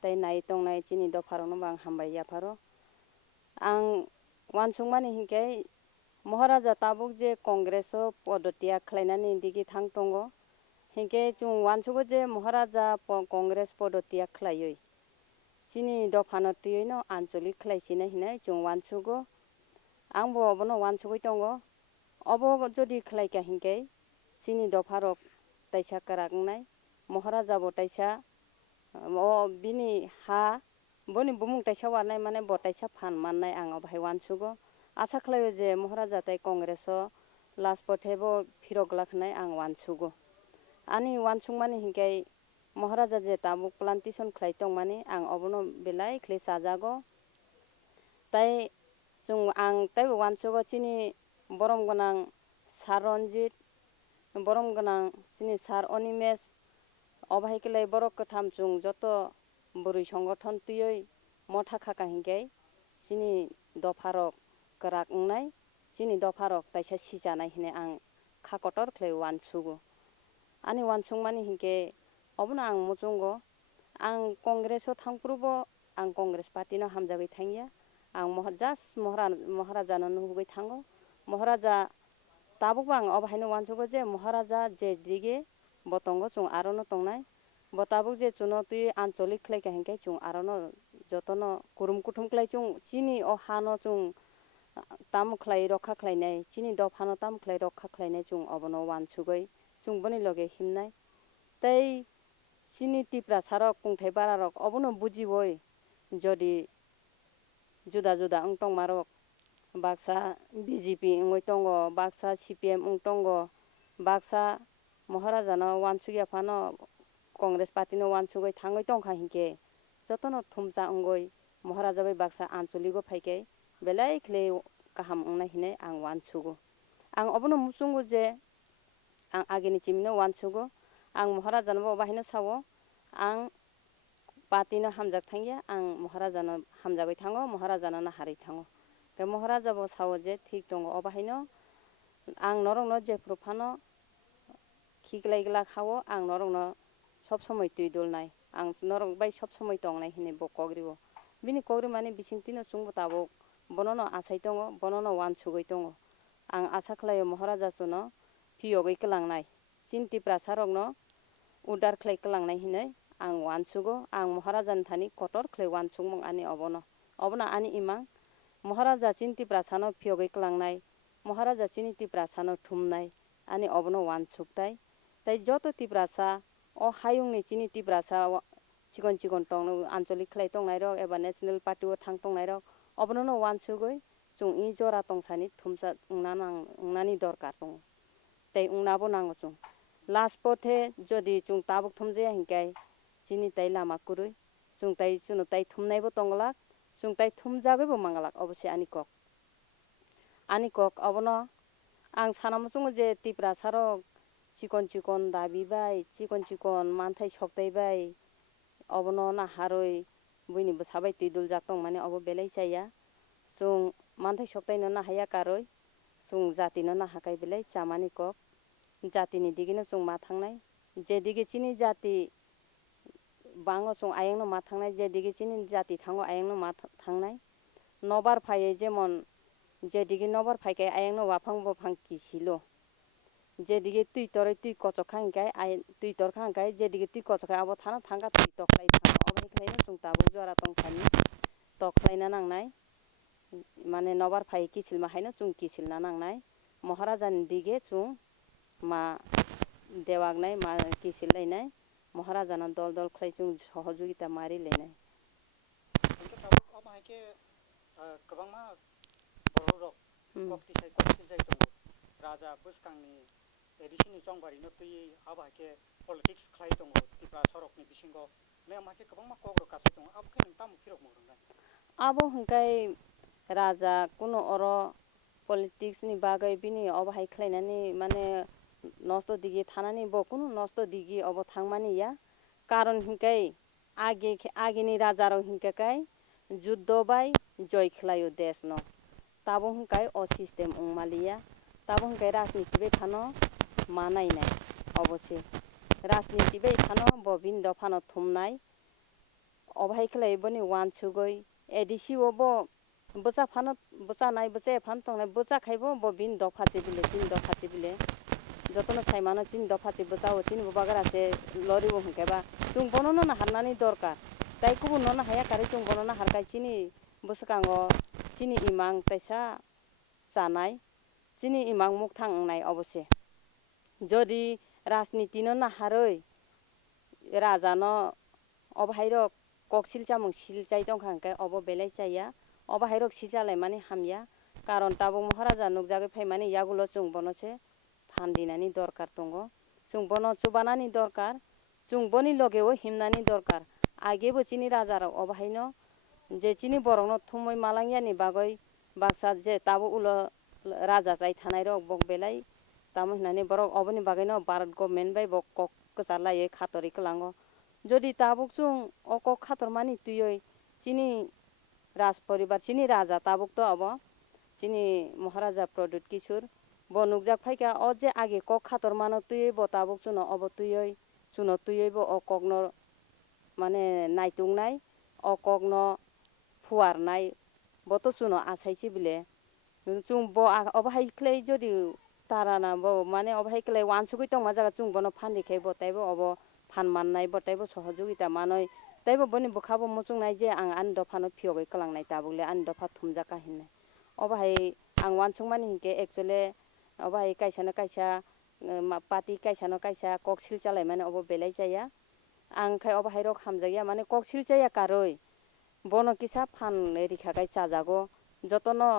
tei nai tongnai chini dopharo no bang hambai yapharo ang wansukmani hinkhe Maharaja tabuk je Congress o podotia khlainani digi thang tongo hinkhe chung wansugo je Maharaja Congress podotia khlaioi chini dophano tui no ancholik khlaisina hinai chung wansugo angbo obono wansugoi tongo obo jodi khlaika hinkhe chini dopharok taisa kwrak wngnai Maharaja bo taisa o bini ha boni bumung taisa warnai mane bo taisa phan mannai ang obhai wansugo asa khlaio je Maharaja tei Congress o last pothe bo phirogla khnai ang wansugo ani wansukmani hinkhe Maharaja je tabuk plantation khlai tongmani ang obono belai khli sajago tei chung ang teibo wansugo chini borom gwnang Sar Ranjit borom gwnang chini Sar Onimesh obhai klai borok kwtham chung joto burui সংগঠন tuioi motha khaka hinkhe chini dopharok kwrak wngnai chini dopharok taisa sijanai hinai ang kha kotor khlai wansugo ani wansukmani hinkhe obono ang muchungo ang Congress o thangfrubo ang Congress party no hamjagoi thangya ang just Maharaja no nuhugoi thango Maharaja tabukbo ang obhaino wansugo je Maharaja je dige bo tongo chung aro no tongnai bo tabuk je chuno tui ancholik khlaika hinkhe chung aro no jotono kurum kuthum khlai chung chini o ha no chung tam khlai rokha khlainai chini dophano tam khlai rokha khlainai chung obono wansugoi chung boni loge himnai tei chini TRIPURA sarok kungthai bararok obono bujiwoi jodi juda juda wngtongmarok baksa BJP wngoi tongo baksa CPM wngtongo baksa Maharaja no wansugya phano Congress party no wansugoi thangoi tongkha hinkhe jotono thumsa wngoi Maharaja bai baksa ancholigo phaikhe belai khlai kaham wngnai hinai ang wansugo ang obono muchungo je ang agini chimi no wansugo ang Maharaja no bo bahino sao ang party no hamjak thangya ang Maharaja no hamjagoi thango Maharaja no naharoi thango te Maharaja bo sao je thik tongo obahaino ang norok no jephru phano khiklai gla khao ang norok no sob somoi tui dolnai ang norok bai sob somoi tongnai hinai bo kogribo bini kogri mani bisingtwi no chungbo tabuk bono no asai tongo bono no wansugoi tongo ang asa khlaio Maharaja chuno phiyogoi klangnai chini TRIPURA sarok no udar khlai klangnai hinai ang wansugo ang Maharaja ni thani kotor khlai wansukmung ani obono ani imang Maharaja chini TRIPURA sano phiyogoi klangnai Maharaja chini TRIPURA sano thumnai ani obono wansuktai tei joto TRIPURA sa o hayungni chini TRIPURA sa chikon chikon tong ancholik khlai tongnai rok eba national party o thang tongnai rok obono no wansugoi chung i jora tongsani thumsa wngnani dorkar tongo tei wngnabo nango chung last pothe jodi chung tabuk thumjaya hinkhe chini tai lama kurui chung tai chuno tai thumnaibo tonglak chung tai thumjagoibo manglak obose ani kok obono ang sana muchungo je TRIPURA sarok chikon chikon dabi bai chikon chikon manthai soktai bai obono naharoi buini bwsabai tui duljak tongmani obo belai chaya chung manthai soktai no nahaya karoi chung jati no nahakai belai chamani kok jati ni dige no chung ma thangnai jedige chini jati bango chung ayang no ma thangnai jedige chini jati thango ayang no ma thangnai nobar phaiye jemon jedige nobar phaikhe ayang no waphang bophang kisilo jedige tui toroi tui kochokha hinkhe tui torkha hinkhe jedige tui kochokha abo thano thangkha tui toklai thango obhai khlaino chung tabuk jora tongsani toklaina nangnai mane nobar phai kisilma haino chung kisilna nangnai Maharaja ni dige chung ma dewagnai ma kisillainai Maharaja no dol dol khlai chung sohojogita mari lainai kwbangma borok koktisai koktiljai tongo raja bwskangni edisini chongbari no tui abo haike politics khlai tongo TRIPURA sorokni bisingo me maike kwbangma kokrok kasai tongo abo khe nang tamo phirok mongronai abo hingkai raja kuno oro politics ni bagoi bini obhai khlainani mane nosto digi thanani bo kuno nosto digi obo thangmani ya karon hingkai agini raja rok hingka kai juddho bai joy khlaio desh no tabo hingkai o system wngmaliya tabo hingkai rajniti bai phano manai nai obose rajniti bai phano bo bini dophano thumnai अबहाय खलाय बनि one सुगै ADC ओबो बचा फानो बचा नाय बचा फान तंनाय बचा खायबो ब बिन दफाचे बिले तीन दफाचे बिले जतन सायमानो तीन दफाचे बचाओ तीन बबागरासे लरिबो हंकेबा जों बननो ना हारनानै दरकार ताइखौबो ननो हाया कारै जों बननो हारगासिनि बसकांगो सिनि इमां ताइसा जानाय सिनि इमां मुख थांनाय अबसे जदि राजनीतिनो नाहारै राजानो अबहायरक ककसिल जामुं सिलचाय दंखांके अब बेलाय जाया अबहायरक सिजालाय माने हामया कारण ताबुक महाराजा नुकजागै फायमाने यागुलो जों बनसे फानदिनानि दरकार दंगो जों बनो चुबानानि दरकार जों बनि लगेओ हिमनानि दरकार आगेबो चिनि राजाराव अबहायनो जे चिनि बरंनो थुमै मालांगियानि बागै बाक्सा जे ताबु उलो राजा जाय थानाय रक बक बेलाय तामु हिनानि बरक अबनि बागैनो भारत गभर्नमेन्ट बाय बक कक कसालायै खातरि कलांगो जदि ताबुक जों अक खातरमानि तुयै चिनि राज परिवार चिनि राजा ताबुक तो अब चिनि महाराजा प्रदुत किशोर ब नुकजाक फायका अ जे आगे कक खातरमानो तुयै ब ताबुक चुनो अब तुयै चुनो तुयै ब अककनो माने नायतुंनाय अककनो फुवारनाय बतो चुनो आसायसि बिले जों ब अबहाय खलै जदि ताराना ब माने अबहाय खलै वानसुगै तंमा जागा जों बनो फानदिखाय बतायबो अब फान माननाय बतायबो सहयोगिता मानै ताइबो बनि बुखाबो मुचुंनाय जे आं आन दफानो फियोगै कलांनाय ताबुकले आन दफा थुमजाका हिननाय अबहाय आं वानसुंमानि हिनके एक्चुअली अबहाय कायसानो कायसा पार्टी कायसानो कायसा ककसिल चालाय माने अब बेलाय जाया आं खाय अबहाय रक हामजाया माने ककसिल जाया कारै बनो किसा फान रिखागाय चाजागो जतनो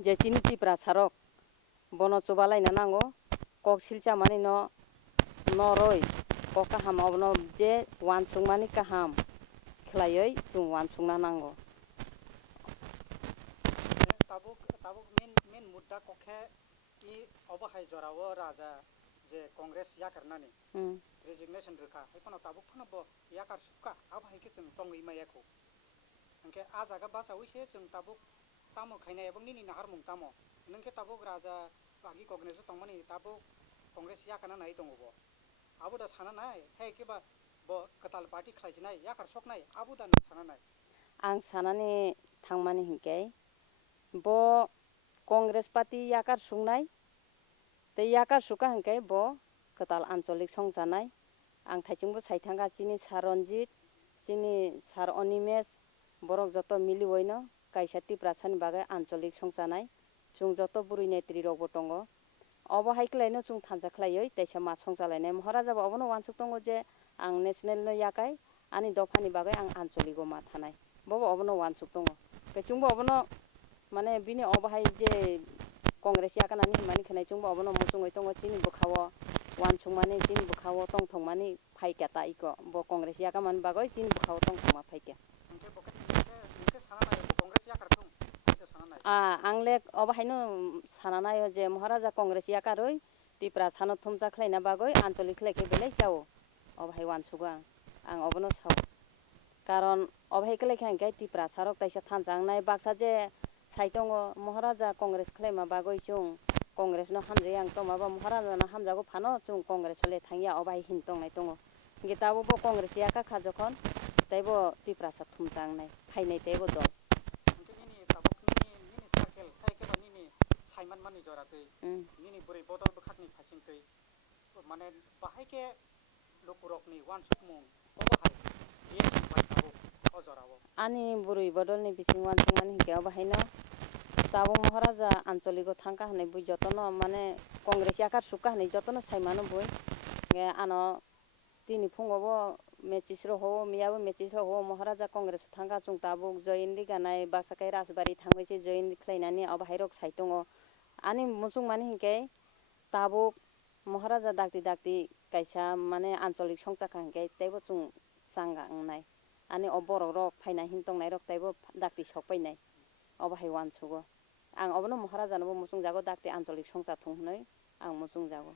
जेसिनि तिप्रा सारक बनो चुबालायनो नांगो ककसिल चा माने नरै कका हाम अबनो जे वानसुंमानि काहाम खलायै जों वानसुंना नांगो ताबुक ताबुक मेन मुद्दा कखे इ अबहाय जरावो राजा जे कांग्रेस याकरनानि रेजिगनेशन रोखा हैफोनो ताबुक फोनो ब याकार सुक्का अबहायके जों तंगै मायाखौ अंके आजागा बासावैसे जों ताबुक तामो खायनाय एबं निनि नाहार मुं तामो नोंके ताबुक राजा बागि कग्नेस तंमानि ताबुक कांग्रेस याकाना नाय दंगो आबुदा साना नाय हे केबा ब कताल पार्टी खायजनाय याकार सकनाय आबुदा नों साना नाय आं सानानि थांमानि हिंके ब कांग्रेस पार्टी याकार सुंनाय ते याकार सुका हिंके ब कताल आंचलिक संजानाय आं थाइचिंबो साइथांगा चिनि सार रन्जित चिनि सार अनिमेश बरक जत मिलिवयनो कायसा तिप्रासानि बागै आंचलिक संजानाय जों जत बुरै नेत्री रगबो दंगो अबहाय खलायनो जों थांजाख्लायै तैसा मा संजालायनाय महाराजाबो अबनो वानसुक दंगो जे आं नेशनेल नो याकाय आनि दफानि बागै आं आंचलिक मा थानाय बबो अबनो वानसुक दंगो बेचुंबो अबनो माने बिनि अबहाय जे कांग्रेस याकानानि हिमानि खनाय चुंबो अबनो मुचुंगै दंगो चिनि बुखावो वानसुक माने चिनि बुखावो तंथं माने फायका ताइको ब कांग्रेस याका मान बागै चिनि बुखावो तंथं मा फायका अंके बके निके साना नाय कांग्रेस याकार दं निके साना नाय आंले अबहायनो साना नाय जे महाराजा कांग्रेस याकारै तिप्रा सानो थुमजाख्लायना बागै आंचलिक खलायके बेलाय जाओ अबहाय वानसुगो आं अबनो साव कारण अबहाय खलायके हांके तिप्रा सारक तैसा थांजांनाय बाक्सा जे साइटंगो महाराजा कांग्रेस खलायमा बागै जों कांग्रेसनो हामजायो आं तो माबा महाराजानो हामजागो फानो जों कांग्रेसले थांया अबहाय हिन तंनाय दंगो गिताबो ब कांग्रेस याका खाजखन तैबो तिप्रा सा थुमजांनाय फायनाय तैबो दल अंके निनि ताबुक निनि सार्केल खायकेबा निनि साइमान मानि जराखै निनि बुरै बदल बखाकनि फासिंखै माने बाहायके लकुरकनि वानसुक मुं अबहाय ये बाय ताबुक अजरावो आनि बुरै बदलनि बिसिं वानसुंमानि हिंके अबहायनो ताबुक महाराजा आंचलिक थांका होनाय बुइ जतनो माने कांग्रेस याकार सुक्का होनाय जतनो साइमानो बुइ आनो तिनि फुङावबो मेचिस रहो मियाबो मेचिस रहो महाराजा कांग्रेस थांगा जों ताबुक जयन्ती गानाय बाक्साखाय राजबारि थांबायसे जयन्ती खलायनानै अबहाय रक साइट दङ आनि मुचुं मानि हिंके ताबुक महाराजा दाक्ति दाक्ति कायसा माने आंचलिक संसाखा हिंके तैबो जों सांगांनाय आनि बर' रक फायना हिंतंनाय रक तैबो दाक्ति सकपायनाय अबहाय वानसुगो आं अबनो महाराजानोबो मुचुं जागो दाक्ति आंचलिक संसा थुंहनै आं मुचुं जागो